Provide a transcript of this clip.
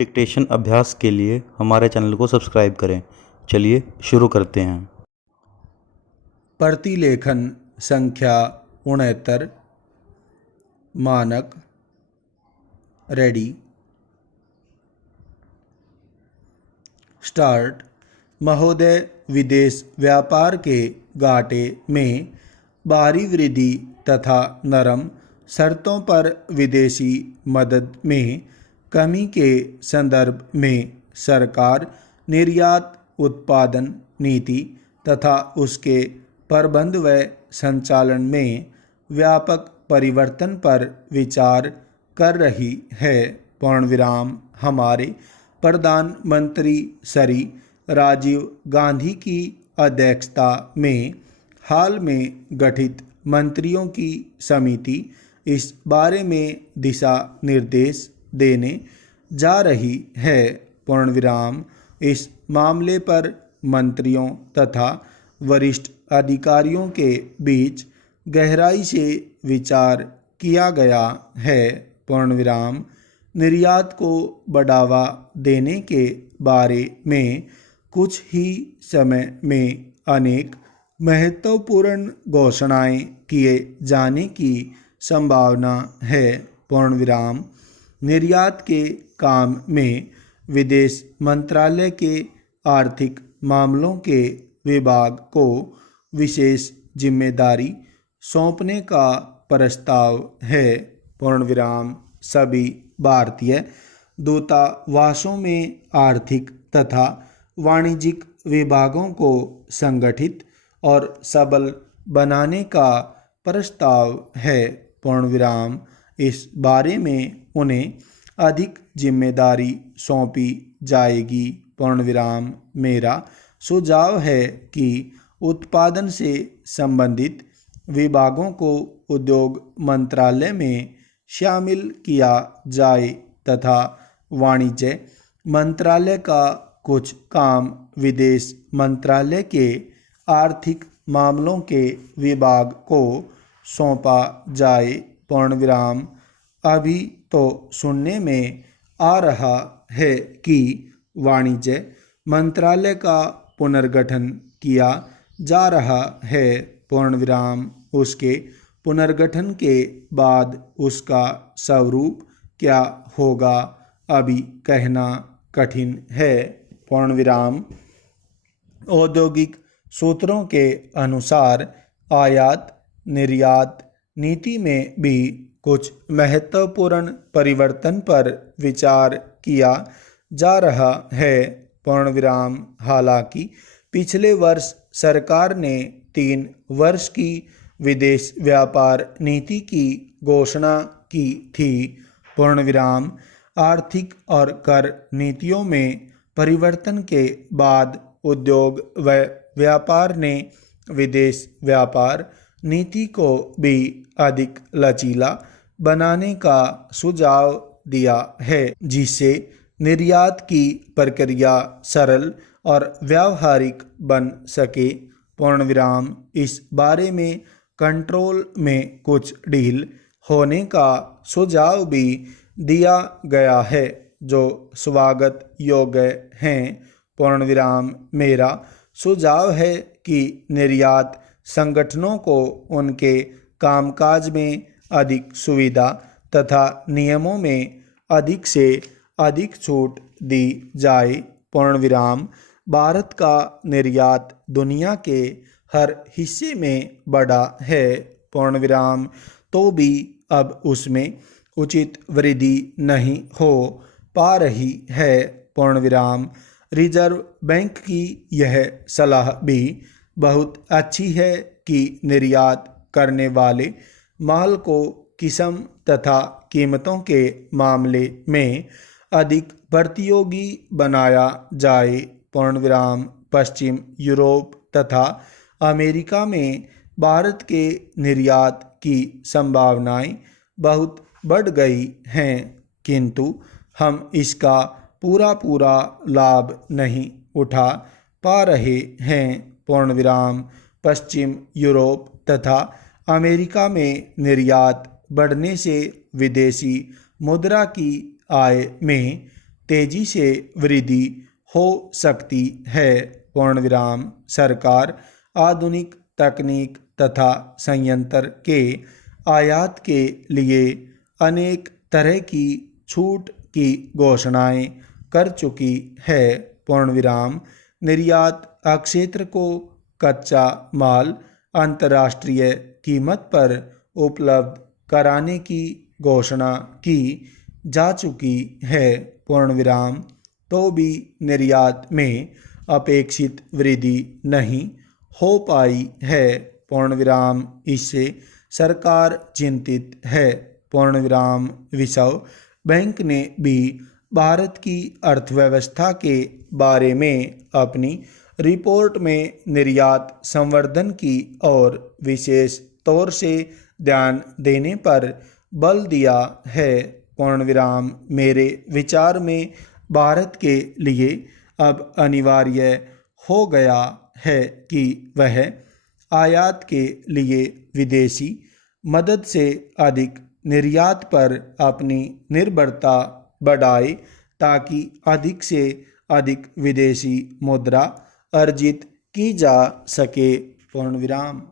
Dictation अभ्यास के लिए हमारे चैनल को सब्सक्राइब करें। चलिए शुरू करते हैं। प्रतिलेखन संख्या 69। मानक रेडी स्टार्ट। महोदय, विदेश व्यापार के घाटे में बाहरी वृद्धि तथा नरम शर्तों पर विदेशी मदद में कमी के संदर्भ में सरकार निर्यात उत्पादन नीति तथा उसके प्रबंध व संचालन में व्यापक परिवर्तन पर विचार कर रही है। पूर्णविराम। हमारे प्रधानमंत्री श्री राजीव गांधी की अध्यक्षता में हाल में गठित मंत्रियों की समिति इस बारे में दिशा निर्देश देने जा रही है। पूर्णविराम। इस मामले पर मंत्रियों तथा वरिष्ठ अधिकारियों के बीच गहराई से विचार किया गया है। पूर्णविराम। निर्यात को बढ़ावा देने के बारे में कुछ ही समय में अनेक महत्वपूर्ण घोषणाएं किए जाने की संभावना है। पूर्णविराम। निर्यात के काम में विदेश मंत्रालय के आर्थिक मामलों के विभाग को विशेष जिम्मेदारी सौंपने का प्रस्ताव है। पूर्णविराम। सभी भारतीय दूतावासों में आर्थिक तथा वाणिज्यिक विभागों को संगठित और सबल बनाने का प्रस्ताव है। पूर्णविराम। इस बारे में उन्हें अधिक जिम्मेदारी सौंपी जाएगी। पूर्णविराम। मेरा सुझाव है कि उत्पादन से संबंधित विभागों को उद्योग मंत्रालय में शामिल किया जाए तथा वाणिज्य मंत्रालय का कुछ काम विदेश मंत्रालय के आर्थिक मामलों के विभाग को सौंपा जाए। पूर्णविराम। अभी तो सुनने में आ रहा है कि वाणिज्य मंत्रालय का पुनर्गठन किया जा रहा है। पूर्णविराम। उसके पुनर्गठन के बाद उसका स्वरूप क्या होगा अभी कहना कठिन है। पूर्णविराम। औद्योगिक सूत्रों के अनुसार आयात निर्यात नीति में भी कुछ महत्वपूर्ण परिवर्तन पर विचार किया जा रहा है। पूर्णविराम। हालांकि पिछले वर्ष सरकार ने 3 वर्ष की विदेश व्यापार नीति की घोषणा की थी। पूर्णविराम। आर्थिक और कर नीतियों में परिवर्तन के बाद उद्योग व व्यापार ने विदेश व्यापार नीति को भी अधिक लचीला बनाने का सुझाव दिया है, जिससे निर्यात की प्रक्रिया सरल और व्यावहारिक बन सके। पूर्णविराम। इस बारे में कंट्रोल में कुछ ढील होने का सुझाव भी दिया गया है, जो स्वागत योग्य हैं। पूर्णविराम। मेरा सुझाव है कि निर्यात संगठनों को उनके कामकाज में अधिक सुविधा तथा नियमों में अधिक से अधिक छूट दी जाए। पूर्णविराम। भारत का निर्यात दुनिया के हर हिस्से में बढ़ा है। पूर्णविराम। तो भी अब उसमें उचित वृद्धि नहीं हो पा रही है। पूर्णविराम। रिजर्व बैंक की यह सलाह भी बहुत अच्छी है कि निर्यात करने वाले माल को किस्म तथा कीमतों के मामले में अधिक प्रतियोगी बनाया जाए। पूर्णविराम। पश्चिम यूरोप तथा अमेरिका में भारत के निर्यात की संभावनाएं बहुत बढ़ गई हैं, किंतु हम इसका पूरा लाभ नहीं उठा पा रहे हैं। पूर्णविराम। पश्चिम यूरोप तथा अमेरिका में निर्यात बढ़ने से विदेशी मुद्रा की आय में तेजी से वृद्धि हो सकती है। पूर्ण विराम। सरकार आधुनिक तकनीक तथा संयंत्र के आयात के लिए अनेक तरह की छूट की घोषणाएं कर चुकी है। पूर्ण विराम। निर्यात क्षेत्र को कच्चा माल अंतर्राष्ट्रीय कीमत पर उपलब्ध कराने की घोषणा की जा चुकी है। पूर्ण विराम। तो भी निर्यात में अपेक्षित वृद्धि नहीं हो पाई है। पूर्ण विराम। इससे सरकार चिंतित है। पूर्ण विराम। विश्व बैंक ने भी भारत की अर्थव्यवस्था के बारे में अपनी रिपोर्ट में निर्यात संवर्धन की और विशेष तौर से ध्यान देने पर बल दिया है। पूर्ण विराम। मेरे विचार में भारत के लिए अब अनिवार्य हो गया है कि वह आयात के लिए विदेशी मदद से अधिक निर्यात पर अपनी निर्भरता बढ़ाए ताकि अधिक से अधिक विदेशी मुद्रा अर्जित की जा सके। पूर्ण विराम।